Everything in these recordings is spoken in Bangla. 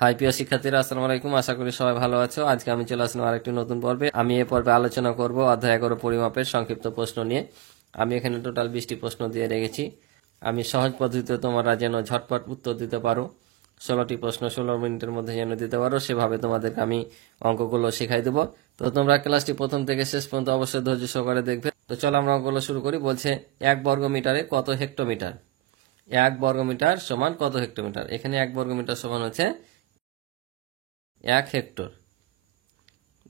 হাই প্রিয় শিক্ষার্থীরা, আসসালামু আলাইকুম। আশা করি সবাই ভালো আছো। আজকে আমি চলে আসলাম আরেকটি নতুন পর্বে। আমি এই পর্বে আলোচনা করব অধ্যায় 11 পরিমাপের সংক্ষিপ্ত প্রশ্ন নিয়ে। আমি এখানে টোটাল 20টি প্রশ্ন দিয়ে রেখেছি। আমি সহজ পদ্ধতিতে তোমরা যেন ঝটপট উত্তর দিতে পারো, 16টি প্রশ্ন 16 মিনিটের মধ্যে যেন দিতে পারো, সেভাবে তোমাদেরকে আমি অঙ্কগুলো শেখাই দেবো। তো তোমরা ক্লাসটি প্রথম থেকে শেষ পর্যন্ত অবশ্যই ধৈর্য সহকারে দেখবে। তো চলো আমরা অঙ্কগুলো শুরু করি। বলছে 1 বর্গ মিটারে কত হেক্টোমিটার। 1 বর্গ মিটার সমান কত হেক্টোমিটার। এখানে 1 বর্গ মিটার সমান হচ্ছে 1 হেক্টর।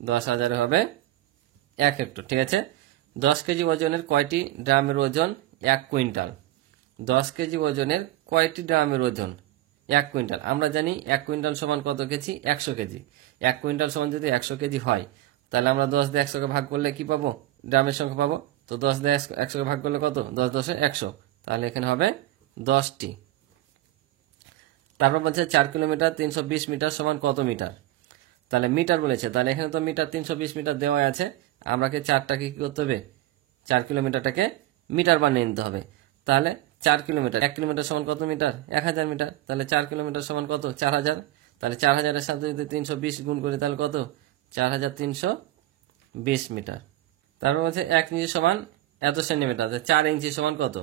10,000 হবে 1 হেক্টর। ঠিক আছে। 10 কেজি ওজনের কয়টি ড্রামের ওজন 1 কুইন্টাল। 10 কেজি ওজনের কয়টি ড্রামের ওজন 1 কুইন্টাল। আমরা জানি 1 কুইন্টাল সমান কত কেজি, 100 কেজি। 1 কুইন্টাল সমান যদি 100 কেজি হয়, তাহলে আমরা 10 দিয়ে 100 কে ভাগ করলে কি পাবো, ড্রামের সংখ্যা পাবো। তো 10 দিয়ে 100 কে ভাগ করলে কত, 10 10 100, তাহলে এখানে হবে 10টি। তারপর বলছে 4 কিলোমিটার 320 মিটার সমান কত মিটার। তাহলে মিটার বলেছে, তাহলে এখানে তো মিটার 320 মিটার দেওয়া আছে। আমরাকে 4টাকে কি করতে হবে, 4 কিলোমিটারটাকে মিটার বানিয়ে নিতে হবে। তাহলে 4 কিলোমিটার, 1 কিলোমিটার সমান কত মিটার, 1000 মিটার। তাহলে 4 কিলোমিটার সমান কত, 4000। তাহলে 4000-এর সাথে যদি 320 গুণ করি তাহলে কত, 4320 মিটার। তারপর বলছে 1 ইঞ্চি সমান এত সেন্টিমিটার। 4 ইঞ্চি সমান কত।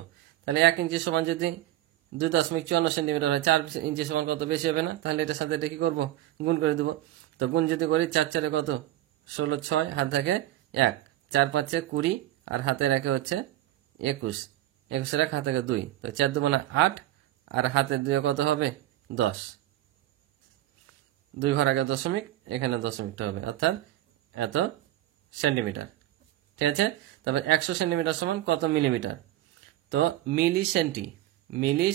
তাহলে 1 ইঞ্চি সমান যদি 2.54 সেন্টিমিটার হয়, 4 ইঞ্চি সমান কত, বেশি হবে না। তাহলে এটার সাথে এটা কি করবো, গুণ করে দেবো। তো গুণ যদি করি 4 4-এ কত, 16, 6 হাত থাকে 1, 4 5-এ 20 আর হাতে রাখে হচ্ছে 21, 21-এর 1 হাত থাকে 2, তো 4 2 8 আর হাতের 2 কত হবে 10, 2 ঘর আগে দশমিক, এখানে দশমিকটা হবে, অর্থাৎ এত সেন্টিমিটার। ঠিক আছে। তারপর 100 সেন্টিমিটার সমান কত মিলিমিটার। তো মিলি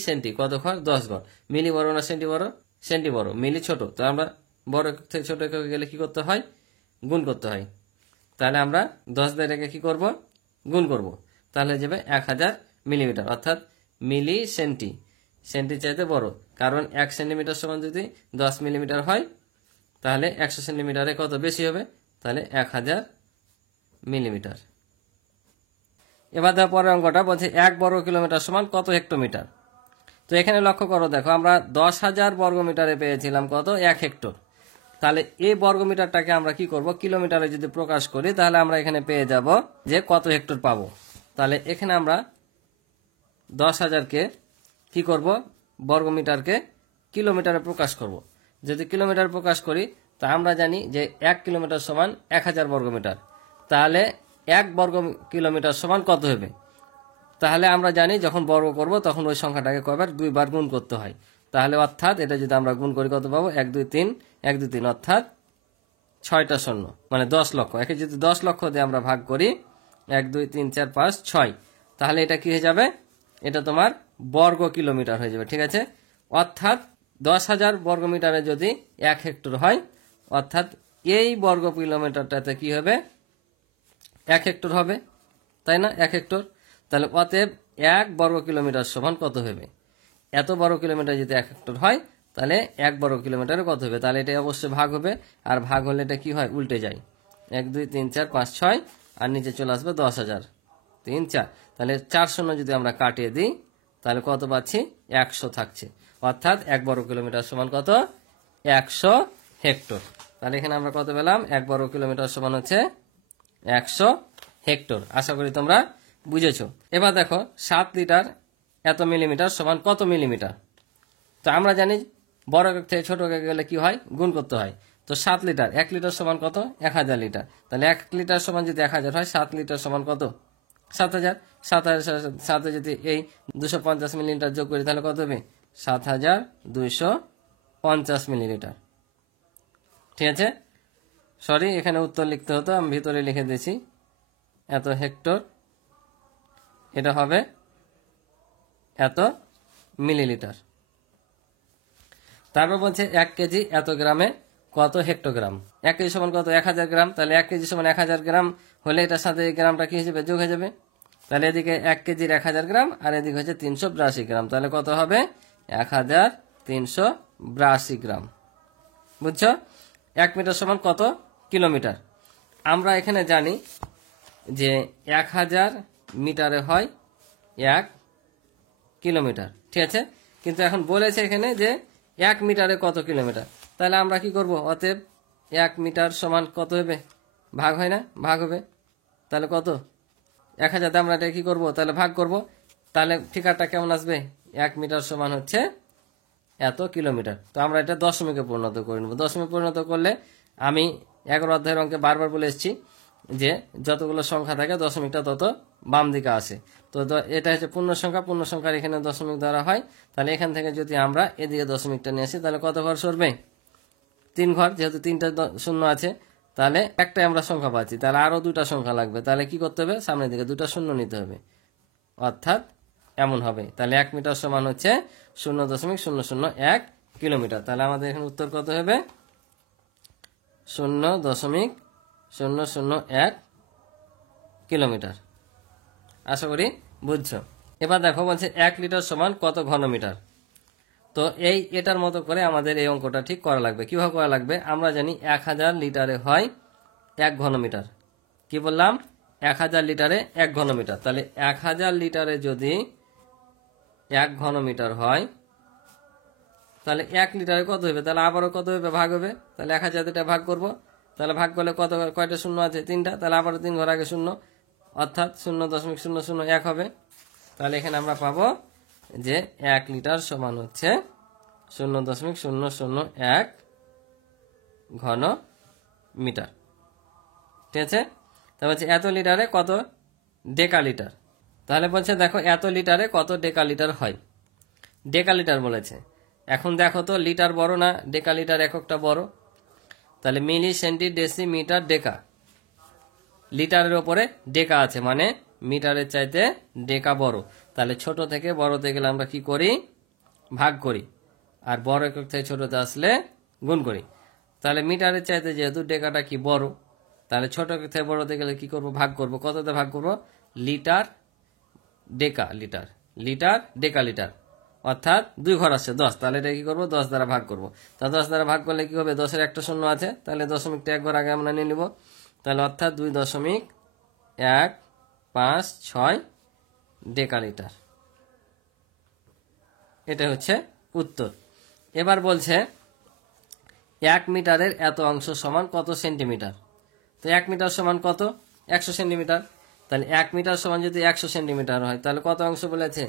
সেন্টি কত ঘর, 10 ঘর। মিলি বড় না সেন্টি বড়, সেন্টি বড়, মিলি ছোট। তো আমরা বড় একক থেকে ছোট এককে গেলে কি করতে হয়, গুণ করতে হয়। তাহলে আমরা 10 দিয়ে রেখে কি করব, গুণ করব। তাহলে যাবে 1000 মিলিমিটার, অর্থাৎ মিলি সেন্টি, সেন্টি চাইতে বড়। কারণ 1 সেন্টিমিটার সমান যদি 10 মিলিমিটার হয়, তাহলে 100 সেন্টিমিটারে কত বেশি হবে, তাহলে 1000 মিলিমিটার। এবার দেখো পরের অঙ্কটা বলছে 1 বর্গ কিলোমিটার সমান কত হেক্টোমিটার। তো এখানে লক্ষ্য করো, দেখো আমরা 10,000 বর্গমিটারে পেয়েছিলাম কত, 1 হেক্টর। তাহলে এই বর্গমিটারটাকে আমরা কি করব, কিলোমিটারে যদি প্রকাশ করি তাহলে আমরা এখানে পেয়ে যাব যে কত হেক্টর পাবো। তাহলে এখানে আমরা 10,000-কে কি করব, বর্গমিটারকে কিলোমিটারে প্রকাশ করব। যদি কিলোমিটার প্রকাশ করি তা আমরা জানি যে 1 কিলোমিটার সমান 1000 বর্গমিটার। তাহলে 1 বর্গ কিলোমিটার সমান কত হবে। তাহলে আমরা জানি যখন বর্গ করব তখন ওই সংখ্যাটাকে কয়বার, 2 বার গুণ করতে হয়। তাহলে অর্থাৎ এটা যদি আমরা গুণ করি কত পাবো, 1 2 3 1 2 3, অর্থাৎ 6টা শূন্য, মানে 10 লক্ষ। একে যদি 10 লক্ষ দিয়ে আমরা ভাগ করি, 1 2 3 4 5 6, তাহলে এটা কি হয়ে যাবে, এটা তোমার বর্গ কিলোমিটার হয়ে যাবে। ঠিক আছে। অর্থাৎ 10,000 বর্গমিটারে যদি 1 হেক্টর হয়, অর্থাৎ এই বর্গ কিলোমিটারটাতে কি হবে, 1 হেক্টর হবে, তাই না, 1 হেক্টর। তাহলে অতএব 1 বর্গ কিলোমিটার সমান কত হবে। এত বর্গ কিলোমিটার যদি 1 হেক্টর হয়, তাহলে 1 বর্গ কিলোমিটারে কত হবে। তাহলে এটা অবশ্যই ভাগ হবে, আর ভাগ হলে এটা কি হয়, উল্টে যায়। 1 2 3 4 5 6 আর নিচে চলে আসবে 10,000 3 4। তাহলে 4 শূন্য যদি আমরা কাটিয়ে দিই তাহলে কত পাচ্ছি, 100 থাকছে। অর্থাৎ 1 বর্গ কিলোমিটার সমান কত, 100 হেক্টর। তাহলে এখানে আমরা কত পেলাম, 1 বর্গ কিলোমিটার সমান হচ্ছে 100 হেক্টর। আশা করি তোমরা বুঝেছো। এবার দেখো 7 লিটার এত মিলিমিটার সমান কত মিলিমিটার। তো আমরা জানি বড় একক থেকে ছোট একক গেলে কি হয়, গুণ করতে হয়। তো 7 লিটার, 1 লিটার সমান কত, 1000 লিটার। তাহলে 1 লিটার সমান যদি 1000 হয়, 7 লিটার সমান কত, 7000। 7000 সাথে যদি এই 250 মিলিলিটার যোগ করি তাহলে কত হবে, 7250 মিলিলিটার। ঠিক আছে। সরি, এখানে উত্তর লিখতে হতো, আমি ভিতরে লিখে দিয়েছি। এত হেক্টর, এটা হবে এত মিলিলিটার। তারপর বলছে 1 কেজি এত গ্রামে কত হেক্টোগ্রাম। 1 কেজি সমান কত, 1000 গ্রাম। তাহলে 1 কেজি সমান 1000 গ্রাম হলে এটার সাথে এই গ্রামটা কি হিসেবে যোগ হয়ে যাবে। তাহলে এদিকে 1 কেজির 1000 গ্রাম আর এদিকে হচ্ছে 382 গ্রাম। তাহলে কত হবে, 1382 গ্রাম। বুঝছো। 1 মিটার সমান কত কিলোমিটার। আমরা এখানে জানি যে 1000 মিটারে হয় 1 কিলোমিটার। ঠিক আছে। কিন্তু এখন বলেছে এখানে যে 1 মিটারে কত কিলোমিটার। তাহলে আমরা কি করব, অতএব 1 মিটার সমান কত হবে, ভাগ হয় না, ভাগ হবে। তাহলে কত, 1000 আমরা এটা কি করব, তাহলে ভাগ করব। তাহলে ফিগারটা কেমন আসবে, 1 মিটার সমান হচ্ছে এত কিলোমিটার। তো আমরা এটা দশমিকে পরিণত করে নেব। দশমিকে পরিণত করলে, আমি 11 অধ্যায়ের অঙ্কে বারবার বলে এসেছি যে যতগুলো সংখ্যা থাকে দশমিকটা তত বাম দিকে আসে। তো এটা হচ্ছে পূর্ণ সংখ্যা, পূর্ণ সংখ্যার এখানে দশমিক দ্বারা হয়। তাহলে এখান থেকে যদি আমরা এদিকে দশমিকটা নিয়ে আসি, তাহলে কত ঘর সরবে, 3 ঘর। যেহেতু 3টা শূন্য আছে, তাহলে একটাই আমরা সংখ্যা পাচ্ছি, তাহলে আরো 2টা সংখ্যা লাগবে। তাহলে কি করতে হবে, সামনের দিকে 2টা শূন্য নিতে হবে, অর্থাৎ এমন হবে। তাহলে 1 মিটার সমান হচ্ছে 0.001 কিলোমিটার। তাহলে আমাদের এখানে উত্তর কত হবে, 0.001 কিলোমিটার। আশা করি বুঝছো। এবার দেখো বলছে 1 লিটার সমান কত ঘনমিটার। তো এটার মতো করে আমাদের এই অঙ্কটা ঠিক করা লাগবে। কিভাবে করা লাগবে, আমরা জানি 1000 লিটারে হয় 1 ঘনমিটার। কি বললাম, 1000 লিটারে 1 ঘনমিটার। তাহলে 1000 লিটারে যদি 1 ঘনমিটার হয়, তাহলে 1 লিটারে কত হবে, তাহলে আবারও কত হবে, ভাগ হবে। তাহলে 1000 দিয়ে ভাগ করব, তাহলে ভাগ করলে কত, কয়টা শূন্য আছে, 3টা। তাহলে আবারও 3 ঘর আগে শূন্য, অর্থাৎ 0.001 হবে। তাহলে এখানে আমরা পাবো যে 1 লিটার সমান হচ্ছে 0.001 ঘন মিটার। ঠিক আছে। তাহলে বলছে এত লিটারে কত ডেকা লিটার। তাহলে বলছে দেখো এত লিটারে কত ডেকা লিটার হয়, ডেকা লিটার বলেছে। এখন দেখো তো লিটার বড় না ডেকা লিটার এককটা বড়। তাহলে মিলি, সেন্টি, ডেসি, মিটার, ডেকা। লিটারের ওপরে ডেকা আছে, মানে মিটারের চাইতে ডেকা বড়। তাহলে ছোট থেকে বড়তে গেলে আমরা কি করি, ভাগ করি, আর বড় একক থেকে ছোটতে আসলে গুণ করি। তাহলে মিটারের চাইতে যেহেতু ডেকাটা কি বড়, তাহলে ছোট একক থেকে বড়তে গেলে কি করব, ভাগ করব। কততে ভাগ করব, লিটার ডেকা লিটার, লিটার ডেকা লিটার, অর্থাৎ 2 ঘর আসছে 10। তাহলে এটা কি করবো, 10 দ্বারা ভাগ করব। তা 10 দ্বারা ভাগ করলে কি হবে, 10-এর একটা শূন্য আছে, তাহলে দশমিকটা 1 ঘর আগে আমরা নিয়ে নিব। তাহলে অর্থাৎ 2.156 ডেকা লিটার। এটা হচ্ছে উত্তর। এবার বলছে 1 মিটারের এত অংশ সমান কত সেন্টিমিটার। তো 1 মিটার সমান কত, 100 সেন্টিমিটার। তাহলে 1 মিটার সমান যদি 100 সেন্টিমিটার হয়, তাহলে কত অংশ বলেছে,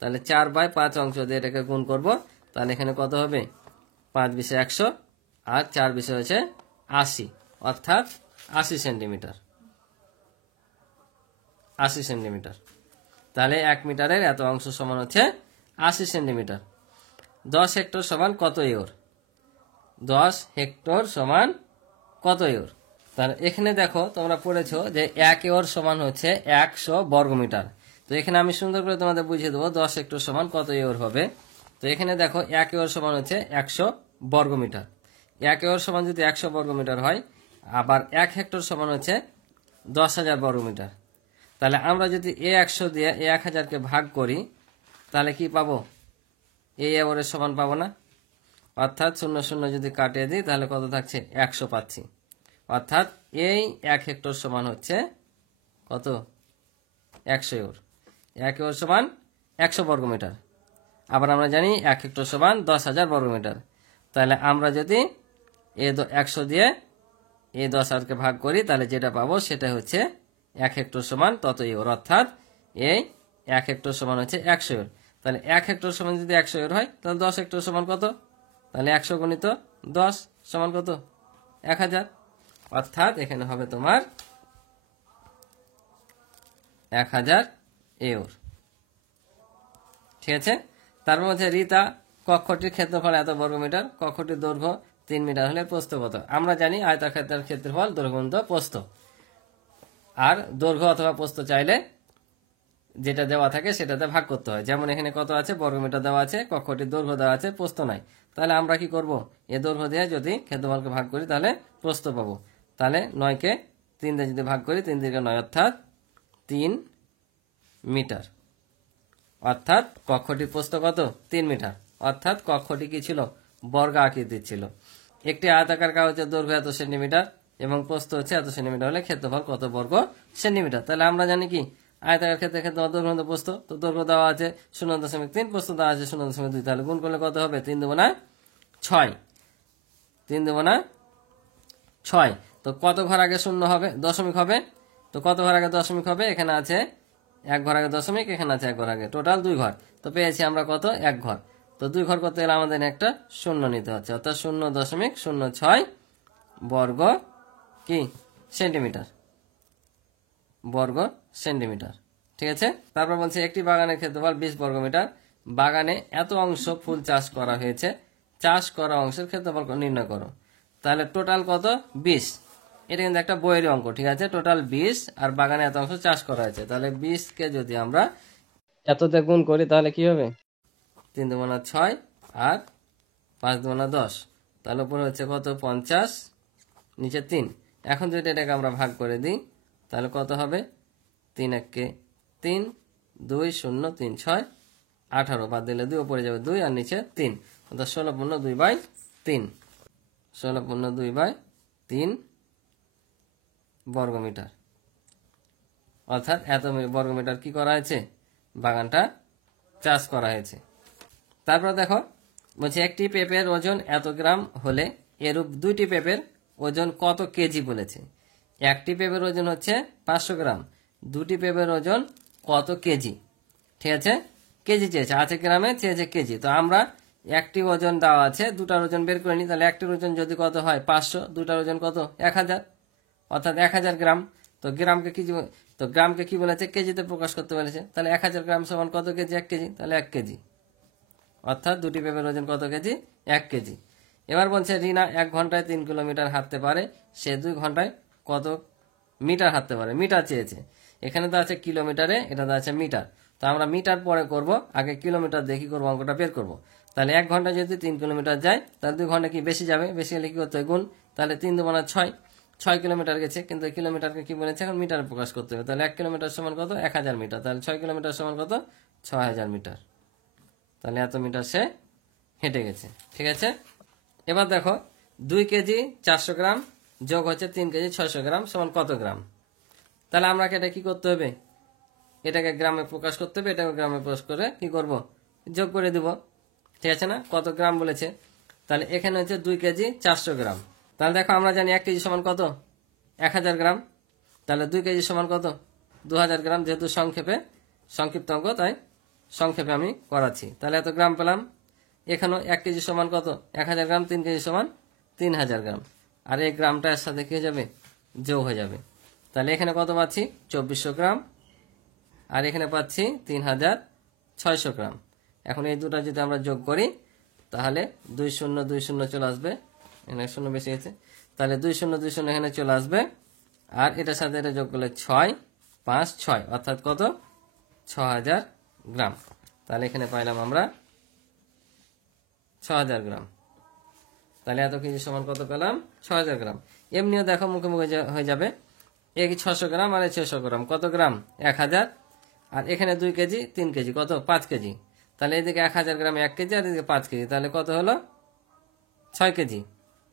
তাহলে 4/5 অংশ দিয়ে এটাকে গুণ করব। তাহলে এখানে কত হবে, 5 × 100 আর 4 হচ্ছে 80, অর্থাৎ 80 সেন্টিমিটার। 80 সেন্টিমিটার। তাহলে 1 মিটারের এত অংশ সমান হচ্ছে 80 সেন্টিমিটার। 10 হেক্টর সমান কত ইউর, 10 হেক্টর সমান কত ইউর। তাহলে এখানে দেখো তোমরা পড়েছো যে 1 ইউর সমান হচ্ছে 100 বর্গমিটার। তো এখানে আমি সুন্দর করে তোমাদের বুঝিয়ে দেবো 10 হেক্টর সমান কত ইউর হবে। তো এখানে দেখো 1 ইউর সমান হচ্ছে 100 বর্গমিটার। 1 ইউর সমান যদি 100 বর্গমিটার হয়, আবার 1 হেক্টর সমান হচ্ছে 10,000 বর্গমিটার। তাহলে আমরা যদি 100 দিয়ে 1000কে ভাগ করি, তাহলে কি পাবো, ইউরের সমান পাবো না, অর্থাৎ 0 যদি কাটিয়ে দিই তাহলে কত থাকছে, 100 পাচ্ছি। অর্থাৎ 1 হেক্টর সমান হচ্ছে কত, 100 ইউর। 1 ইউর সমান 100 বর্গমিটার। আবার আমরা জানি 1 হেক্টর সমান 10,000 বর্গমিটার। তাহলে আমরা যদি 100 দিয়ে 10,000কে ভাগ করি, তাহলে যেটা পাবো সেটা হচ্ছে 1 হেক্টর সমান তত ইউর, অর্থাৎ 1 হেক্টর সমান হচ্ছে 100 ইউর। তাহলে 1 হেক্টর সমান যদি 100 ইউর হয়, তাহলে 10 হেক্টর সমান কত, তাহলে 100 গুণিত 10 সমান কত, 1000, অর্থাৎ এখানে হবে তোমার 1000 ইউর। ঠিক আছে। তার মধ্যে রীতা, কক্ষটির ক্ষেত্রফল এত বর্গমিটার, কক্ষটির দৈর্ঘ্য 3 মিটার হলে প্রস্থ কত। আমরা জানি আয়তক্ষেত্রের ক্ষেত্রফল দৈর্ঘ্য গুণিত প্রস্থ, আর দৈর্ঘ্য অথবা প্রস্থ চাইলে যেটা দেওয়া থাকে সেটাতে ভাগ করতে হয়। যেমন এখানে কত আছে, বর্গমিটার দেওয়া আছে, কক্ষটির দৈর্ঘ্য দেওয়া আছে, প্রস্থ নাই। তাহলে আমরা কি করব, দৈর্ঘ্য দিয়ে যদি ক্ষেত্রফলকে ভাগ করি তাহলে প্রস্থ পাবো। তাহলে 9কে 3 দিয়ে যদি ভাগ করি, 3 × 9 অর্থাৎ 3 মিটার। অর্থাৎ কক্ষটির প্রস্থ কত, 3 মিটার। অর্থাৎ কক্ষটি কি ছিল, বর্গ আকৃতির ছিল। একটি আয়তাকার কাগজের দৈর্ঘ্য এত সেন্টিমিটার এবং প্রস্থ হচ্ছে এত সেন্টিমিটার হলে ক্ষেত্রফল কত বর্গ সেন্টিমিটার। তাহলে আমরা জানি কি, আয়তাকার ক্ষেত্রে ক্ষেত্রফল দৈর্ঘ্য প্রস্থ, তো দৈর্ঘ্য দেওয়া আছে 0.3, প্রস্থ দেওয়া আছে 0.2। তাহলে গুণ করলে কত হবে, 3 × 2 = 6। 3 দুগুণা 6। তো কত ঘর আগে শূন্য হবে, দশমিক হবে। তো কত ঘর আগে দশমিক হবে, এখানে আছে 1 ঘর আগে দশমিক, এখানে আছে 1 ঘর আগে, টোটাল 2 ঘর। তো পেয়েছি আমরা কত, 1 ঘর। তো 2 ঘর করতে গেলে আমাদের একটা শূন্য নিতে হচ্ছে, অর্থাৎ 0.06 বর্গ কি সেন্টিমিটার, বর্গ সেন্টিমিটার। ঠিক আছে। তারপর বলছে একটি বাগানের ক্ষেত্রফল 20 বর্গমিটার। বাগানে এত অংশ ফুল চাষ করা হয়েছে, চাষ করা অংশের ক্ষেত্রফল নির্ণয় করো। তাহলে টোটাল কত, 20। এটা কিন্তু একটা বইয়ের অঙ্ক। ঠিক আছে, টোটাল 20 আর বাগানে এত অংশ চাষ করা হয়েছে। তাহলে 20 কে যদি আমরা এততে গুণ করি তাহলে কি হবে, 3 দুগুণা 6 আর 5 দুগুণা 10। তাহলে উপরে হচ্ছে কত, 50, নিচে 3। এখন যদি এটাকে আমরা ভাগ করে দিই তাহলে কত হবে, 3 1 3, 2 0 3 6 18, বাদ দিলে 2, উপরে যাবে 2 আর নিচে 3, অর্থাৎ 16/2/3, 16/2/3 বর্গমিটার। অর্থাৎ এত বর্গমিটার কি করা হয়েছে, বাগানটা চাষ করা হয়েছে। তারপর দেখো বলছে একটি পেঁপের ওজন এত গ্রাম হলে এরূপ 2টি পেঁপের ওজন কত কেজি বলেছে। একটি পেঁপের ওজন হচ্ছে 500 গ্রাম, 2টি পেঁপের ওজন কত কেজি। ঠিক আছে, কেজি চেয়েছে, আছে গ্রামে, চেয়েছে কেজি। তো আমরা একটি ওজন দেওয়া আছে, 2টার ওজন বের করে নিই। তাহলে একটির ওজন যদি কত হয় 500, 2টার ওজন কত 1000, অর্থাৎ 1000 গ্রাম। তো গ্রামকে কি বলেছে, কেজিতে প্রকাশ করতে বলেছে। তাহলে 1000 গ্রাম সমান কত কেজি, 1 কেজি। তাহলে 1 কেজি, অর্থাৎ 2টি পেঁপের ওজন কত কেজি, 1 কেজি। এবার বলছে রিনা 1 ঘন্টায় 3 কিলোমিটার হাঁটতে পারে, সে 2 ঘন্টায় কত মিটার হাঁটতে পারে। মিটার চেয়েছে, এখানে তো আছে কিলোমিটারে, এটা তো আছে মিটার। তো আমরা মিটার পরে করব, আগে কিলোমিটার দেখি করবো, অঙ্কটা বের করব। তাহলে 1 ঘন্টায় যদি 3 কিলোমিটার যায় তাহলে 2 ঘন্টা কি বেশি যাবে, বেশি গেলে কি করতে হয়, গুণ। তাহলে 3 দুগুণা 6, 6 কিলোমিটার গেছে, কিন্তু কিলোমিটারকে কি বলেছে, এখন মিটারে প্রকাশ করতে হবে। তাহলে 1 কিলোমিটার সমান কত, 1000 মিটার। তাহলে 6 কিলোমিটার সমান কত, 6000 মিটার। তাহলে এত মিটার সে হেঁটে গেছে। ঠিক আছে। এবার দেখো 2 কেজি 400 গ্রাম যোগ হচ্ছে 3 কেজি 600 গ্রাম সমান কত গ্রাম। তাহলে আমরা এটা কি করতে হবে, এটাকে গ্রামে প্রকাশ করতে হবে, এটাকে গ্রামে প্রকাশ করে কি করব, যোগ করে দিব। ঠিক আছে না, কত গ্রাম বলেছে। তাহলে এখানে হচ্ছে 2 কেজি 400 গ্রাম। তাহলে দেখো আমরা জানি 1 কেজি সমান কত, 1000 গ্রাম। তাহলে 2 কেজি সমান কত, 2000 গ্রাম। যেহেতু সংক্ষিপ্ত অঙ্ক, তাই সংক্ষেপে আমি করাচ্ছি। তাহলে এত গ্রাম পেলাম। এখানেও 1 কেজি সমান কত, 1000 গ্রাম, 3 কেজি সমান 3000 গ্রাম। আর এই গ্রামটা এর সাথে কি হয়ে যাবে, যোগ হয়ে যাবে। তাহলে এখানে কত পাচ্ছি, 2400 গ্রাম, আর এখানে পাচ্ছি 3600 গ্রাম। এখন এই দুটা যদি আমরা যোগ করি তাহলে 2 0 2 0 চলে আসবে, এখানে 0 বেশি গেছে। তাহলে 2 0 2 0 এখানে চলে আসবে, আর এটার সাথে এটা যোগ করলে 6 5 6, অর্থাৎ কত, 6000 গ্রাম। তাহলে এখানে পাইলাম আমরা 6000 গ্রাম। তাহলে এত কেজি সমান কত পেলাম, 6000 গ্রাম। এমনিও দেখো মুখে মুখে হয়ে যাবে, এই 600 গ্রাম আর 600 গ্রাম কত গ্রাম, 1000। আর এখানে 2 কেজি 3 কেজি কত, 5 কেজি। তাহলে এদিকে 1000 গ্রামে 1 কেজি, আর এদিকে 5 কেজি, তাহলে কত হলো, 6 কেজি।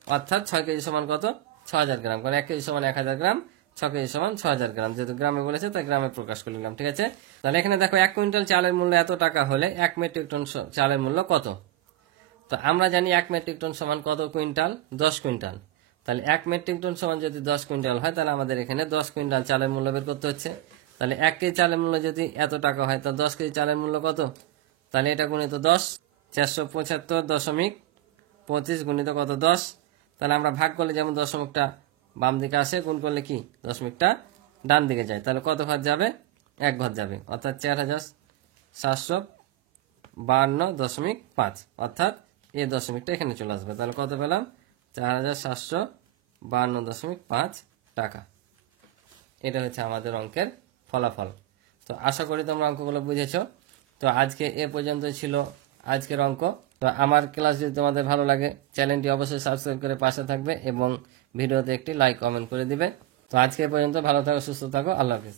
অর্থাৎ 6 কেজি সমান কত, 6000 গ্রাম। কারণ 1 কেজি সমান 1000 গ্রাম, 6 কেজি সমান 6000 গ্রাম। যেহেতু গ্রামে বলেছে তাই গ্রামে প্রকাশ করে নিলাম। ঠিক আছে। তাহলে এখানে দেখো 1 কুইন্টাল চালের মূল্য এত টাকা হলে 1 মেট্রিক টন চালের মূল্য কত। তো আমরা জানি 1 মেট্রিক টন সমান কত কুইন্টাল, 10 কুইন্টাল। তাহলে 1 মেট্রিক টন সমান যদি 10 কুইন্টাল হয়, তাহলে আমাদের এখানে 10 কুইন্টাল চালের মূল্য বের করতে হচ্ছে। তাহলে 1 কেজি চালের মূল্য যদি এত টাকা হয়, তো 10 কেজি চালের মূল্য কত। তাহলে এটা গুণিত 10, 475.25 গুণিত কত, 10। তাহলে আমরা ভাগ করলে যেমন দশমিকটা বাম দিকে আসে, গুণ করলে কি দশমিকটা ডান দিকে যায়। তাহলে কত ঘর যাবে, 1 ঘর যাবে, অর্থাৎ 4752.5, অর্থাৎ এই দশমিকটা এখানে চলে আসবে। তাহলে কত পেলাম, 4752.5 টাকা। এটা হচ্ছে আমাদের অঙ্কের ফলাফল। তো আশা করি তোমরা অঙ্কগুলো বুঝেছো। তো আজকে এ পর্যন্ত ছিল আজকের অঙ্ক। তো আমার ক্লাস যদি তোমাদের ভালো লাগে, চ্যানেলটি অবশ্যই সাবস্ক্রাইব করে পাশে থাকবে এবং ভিডিওতে একটি লাইক কমেন্ট করে দিবে। তো আজকে পর্যন্ত ভালো থাকো, সুস্থ থাকো, আল্লাহ হাফিজ।